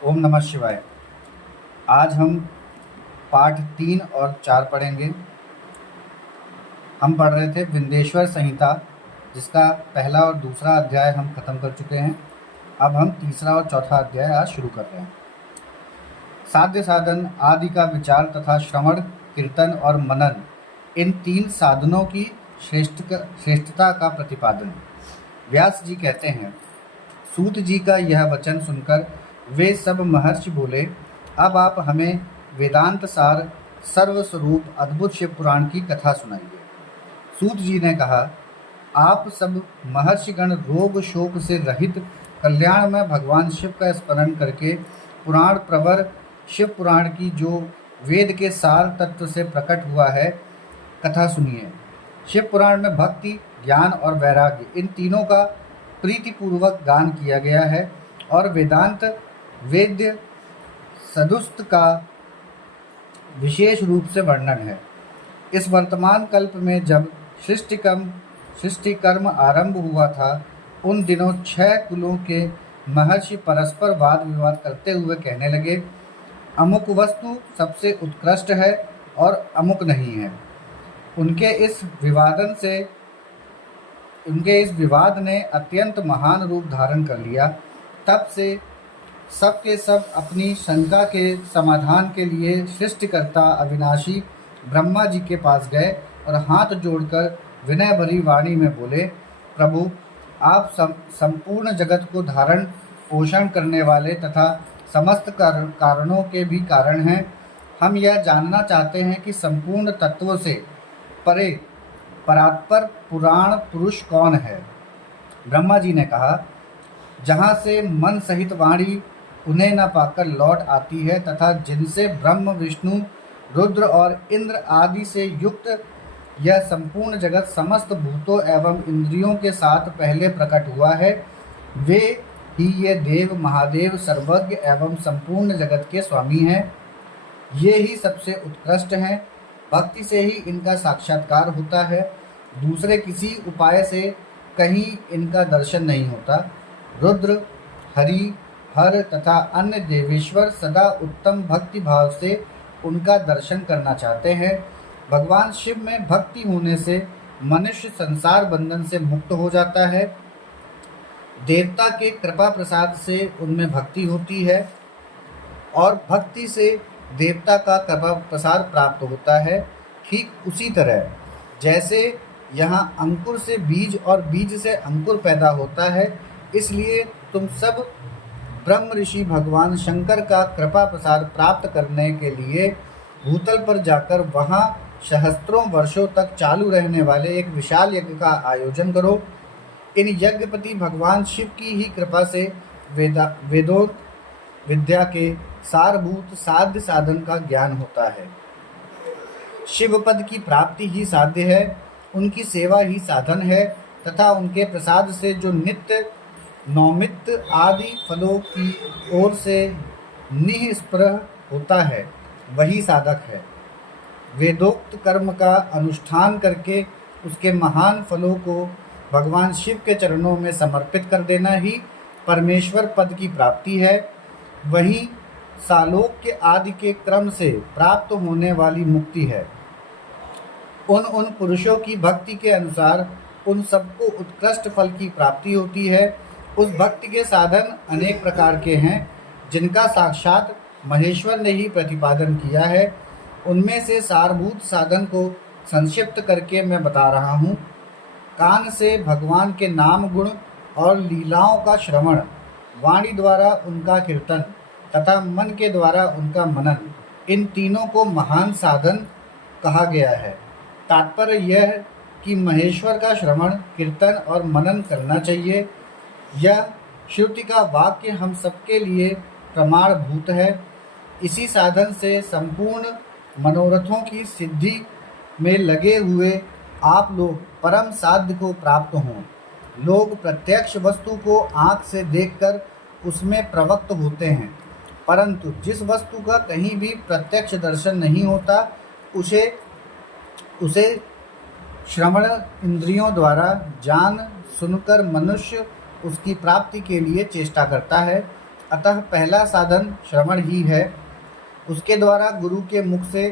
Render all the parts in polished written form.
ओम नमः शिवाय। आज हम पाठ 3 और 4 पढ़ेंगे। हम पढ़ रहे थे विंदेश्वर संहिता, जिसका पहला और दूसरा अध्याय हम खत्म कर चुके हैं। अब हम तीसरा और चौथा अध्याय आज शुरू कर रहे हैं। साध्य साधन आदि का विचार तथा श्रवण, कीर्तन और मनन, इन 3 साधनों की श्रेष्ठता का प्रतिपादन। व्यास जी कहते हैं, सूत जी का यह वचन सुनकर वे सब महर्षि बोले, अब आप हमें वेदांत सार सर्वस्वरूप अद्भुत शिव पुराण की कथा सुनाइए। सूत जी ने कहा, आप सब महर्षिगण रोग शोक से रहित कल्याण में भगवान शिव का स्मरण करके पुराण प्रवर शिव पुराण की जो वेद के सार तत्व से प्रकट हुआ है कथा सुनिए। शिव पुराण में भक्ति, ज्ञान और वैराग्य, इन तीनों का प्रीतिपूर्वक गान किया गया है और वेदांत वेद्य सदुस्त का विशेष रूप से वर्णन है। इस वर्तमान कल्प में जब सृष्टि कर्म आरंभ हुआ था, उन दिनों 6 कुलों के महर्षि परस्पर वाद विवाद करते हुए कहने लगे, अमुक वस्तु सबसे उत्कृष्ट है और अमुक नहीं है। उनके इस विवाद ने अत्यंत महान रूप धारण कर लिया। तब से सब के सब अपनी शंका के समाधान के लिए सृष्टिकर्ता अविनाशी ब्रह्मा जी के पास गए और हाथ जोड़कर विनय भरी वाणी में बोले, प्रभु, आप संपूर्ण जगत को धारण पोषण करने वाले तथा समस्त कारणों के भी कारण हैं। हम यह जानना चाहते हैं कि संपूर्ण तत्वों से परे परात्पर पुराण पुरुष कौन है। ब्रह्मा जी ने कहा, जहाँ से मन सहित वाणी उन्हें न पाकर लौट आती है तथा जिनसे ब्रह्म विष्णु रुद्र और इंद्र आदि से युक्त यह संपूर्ण जगत समस्त भूतों एवं इंद्रियों के साथ पहले प्रकट हुआ है, वे ही ये देव महादेव सर्वज्ञ एवं संपूर्ण जगत के स्वामी हैं। ये ही सबसे उत्कृष्ट हैं। भक्ति से ही इनका साक्षात्कार होता है, दूसरे किसी उपाय से कहीं इनका दर्शन नहीं होता। रुद्र, हरि, हर तथा अन्य देवेश्वर सदा उत्तम भक्ति भाव से उनका दर्शन करना चाहते हैं। भगवान शिव में भक्ति होने से मनुष्य संसार बंधन से मुक्त हो जाता है। देवता के कृपा प्रसाद से उनमें भक्ति होती है और भक्ति से देवता का कृपा प्रसाद प्राप्त होता है। ठीक उसी तरह जैसे यहाँ अंकुर से बीज और बीज से अंकुर पैदा होता है, इसलिए तुम सब ब्रह्म ऋषि भगवान शंकर का कृपा प्रसाद प्राप्त करने के लिए भूतल पर जाकर वहाँ सहस्त्रों वर्षों तक चालू रहने वाले एक विशाल यज्ञ का आयोजन करो। इन यज्ञपति भगवान शिव की ही कृपा से वेदोक्त विद्या के सारभूत साध्य साधन का ज्ञान होता है। शिव पद की प्राप्ति ही साध्य है, उनकी सेवा ही साधन है तथा उनके प्रसाद से जो नित्य नौमित्त आदि फलों की ओर से निःस्पृह होता है, वही साधक है। वेदोक्त कर्म का अनुष्ठान करके उसके महान फलों को भगवान शिव के चरणों में समर्पित कर देना ही परमेश्वर पद की प्राप्ति है। वही सालोक्य आदि के क्रम से प्राप्त होने वाली मुक्ति है। उन पुरुषों की भक्ति के अनुसार उन सबको उत्कृष्ट फल की प्राप्ति होती है। उस भक्ति के साधन अनेक प्रकार के हैं, जिनका साक्षात महेश्वर ने ही प्रतिपादन किया है। उनमें से सारभूत साधन को संक्षिप्त करके मैं बता रहा हूँ। कान से भगवान के नाम गुण और लीलाओं का श्रवण, वाणी द्वारा उनका कीर्तन तथा मन के द्वारा उनका मनन, इन तीनों को महान साधन कहा गया है। तात्पर्य यह कि महेश्वर का श्रवण, कीर्तन और मनन करना चाहिए। यह श्रुति का वाक्य हम सबके लिए प्रमाणभूत है। इसी साधन से संपूर्ण मनोरथों की सिद्धि में लगे हुए आप लोग परम साध्य को प्राप्त हों। लोग प्रत्यक्ष वस्तु को आँख से देखकर उसमें प्रवक्त होते हैं, परंतु जिस वस्तु का कहीं भी प्रत्यक्ष दर्शन नहीं होता, उसे श्रवण इंद्रियों द्वारा जान सुनकर मनुष्य उसकी प्राप्ति के लिए चेष्टा करता है। अतः पहला साधन श्रवण ही है। उसके द्वारा गुरु के मुख से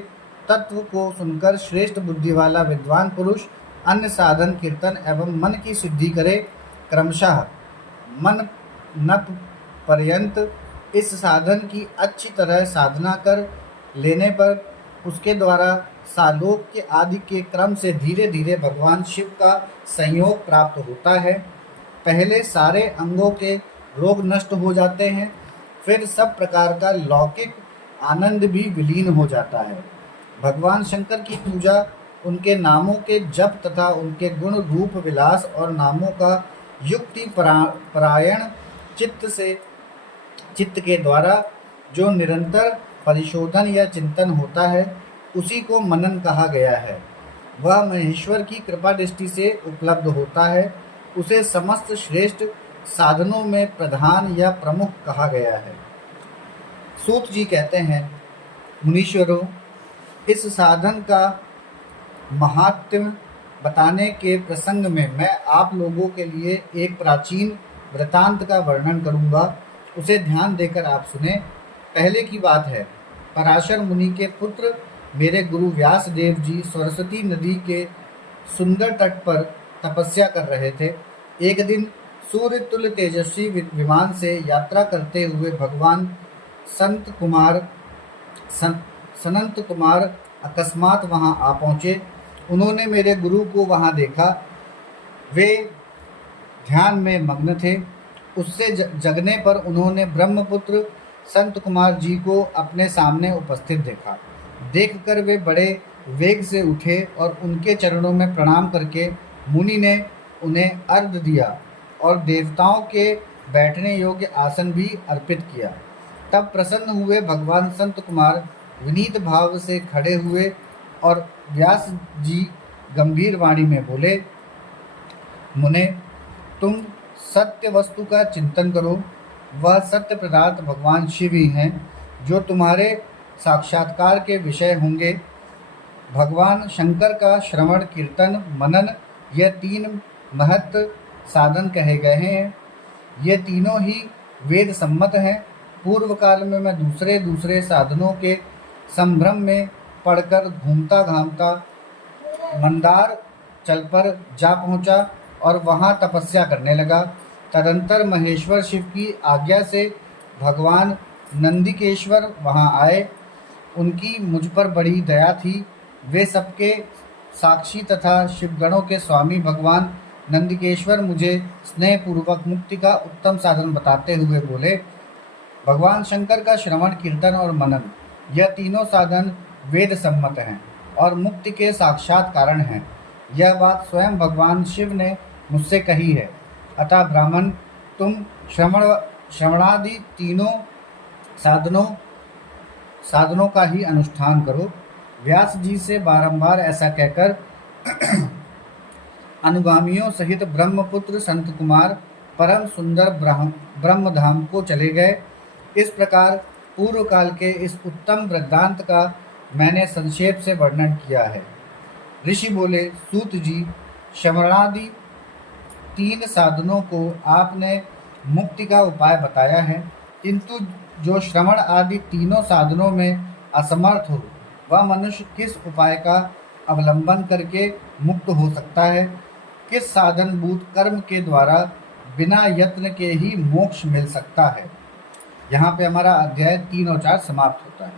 तत्व को सुनकर श्रेष्ठ बुद्धि वाला विद्वान पुरुष अन्य साधन कीर्तन एवं मन की सिद्धि करे। क्रमशः मन नप पर्यंत इस साधन की अच्छी तरह साधना कर लेने पर उसके द्वारा सालोक के आदि के क्रम से धीरे धीरे भगवान शिव का संयोग प्राप्त होता है। पहले सारे अंगों के रोग नष्ट हो जाते हैं, फिर सब प्रकार का लौकिक आनंद भी विलीन हो जाता है। भगवान शंकर की पूजा उनके नामों के जप तथा उनके गुण रूप विलास और नामों का युक्ति परायण चित्त के द्वारा जो निरंतर परिशोधन या चिंतन होता है, उसी को मनन कहा गया है। वह महेश्वर की कृपा दृष्टि से उपलब्ध होता है। उसे समस्त श्रेष्ठ साधनों में प्रधान या प्रमुख कहा गया है। सूत जी कहते हैं, मुनीश्वरों, इस साधन का महात्म्य बताने के प्रसंग में मैं आप लोगों के लिए एक प्राचीन वृतांत का वर्णन करूंगा। उसे ध्यान देकर आप सुने। पहले की बात है, पराशर मुनि के पुत्र मेरे गुरु व्यास देव जी सरस्वती नदी के सुंदर तट पर तपस्या कर रहे थे। एक दिन सूर्य तुल्य तेजस्वी विमान से यात्रा करते हुए भगवान सनंत कुमार अकस्मात वहां आ पहुंचे। उन्होंने मेरे गुरु को वहां देखा। वे ध्यान में मग्न थे। उससे जगने पर उन्होंने ब्रह्मपुत्र संत कुमार जी को अपने सामने उपस्थित देखा। देखकर वे बड़े वेग से उठे और उनके चरणों में प्रणाम करके मुनि ने उन्हें अर्घ्य दिया और देवताओं के बैठने योग्य आसन भी अर्पित किया। तब प्रसन्न हुए भगवान संत कुमार विनीत भाव से खड़े हुए और व्यास जी गंभीर वाणी में बोले, मुने, तुम सत्य वस्तु का चिंतन करो। वह सत्य पदार्थ भगवान शिव ही हैं, जो तुम्हारे साक्षात्कार के विषय होंगे। भगवान शंकर का श्रवण कीर्तन मनन यह तीन महत् साधन कहे गए हैं। ये तीनों ही वेद सम्मत हैं। पूर्व काल में मैं दूसरे दूसरे साधनों के संभ्रम में पड़कर घूमता घामता मंदार चल पर जा पहुंचा और वहां तपस्या करने लगा। तदंतर महेश्वर शिव की आज्ञा से भगवान नंदिकेश्वर वहां आए। उनकी मुझ पर बड़ी दया थी। वे सबके साक्षी तथा शिवगणों के स्वामी भगवान नंदिकेश्वर मुझे स्नेहपूर्वक मुक्ति का उत्तम साधन बताते हुए बोले, भगवान शंकर का श्रवण कीर्तन और मनन यह तीनों साधन वेद सम्मत हैं और मुक्ति के साक्षात कारण हैं। यह बात स्वयं भगवान शिव ने मुझसे कही है। अतः ब्राह्मण, तुम श्रवणादि तीनों साधनों का ही अनुष्ठान करो। व्यास जी से बारंबार ऐसा कहकर अनुगामियों सहित ब्रह्मपुत्र संत कुमार परम सुंदर ब्रह्मधाम को चले गए। इस प्रकार पूर्व काल के इस उत्तम वृत्तांत का मैंने संक्षेप से वर्णन किया है। ऋषि बोले, सूत जी, श्रवणादि तीन साधनों को आपने मुक्ति का उपाय बताया है, किंतु जो श्रवण आदि तीनों साधनों में असमर्थ हो, वह मनुष्य किस उपाय का अवलंबन करके मुक्त हो सकता है? किस साधनभूत कर्म के द्वारा बिना यत्न के ही मोक्ष मिल सकता है? यहाँ पे हमारा अध्याय 3 और 4 समाप्त होता है।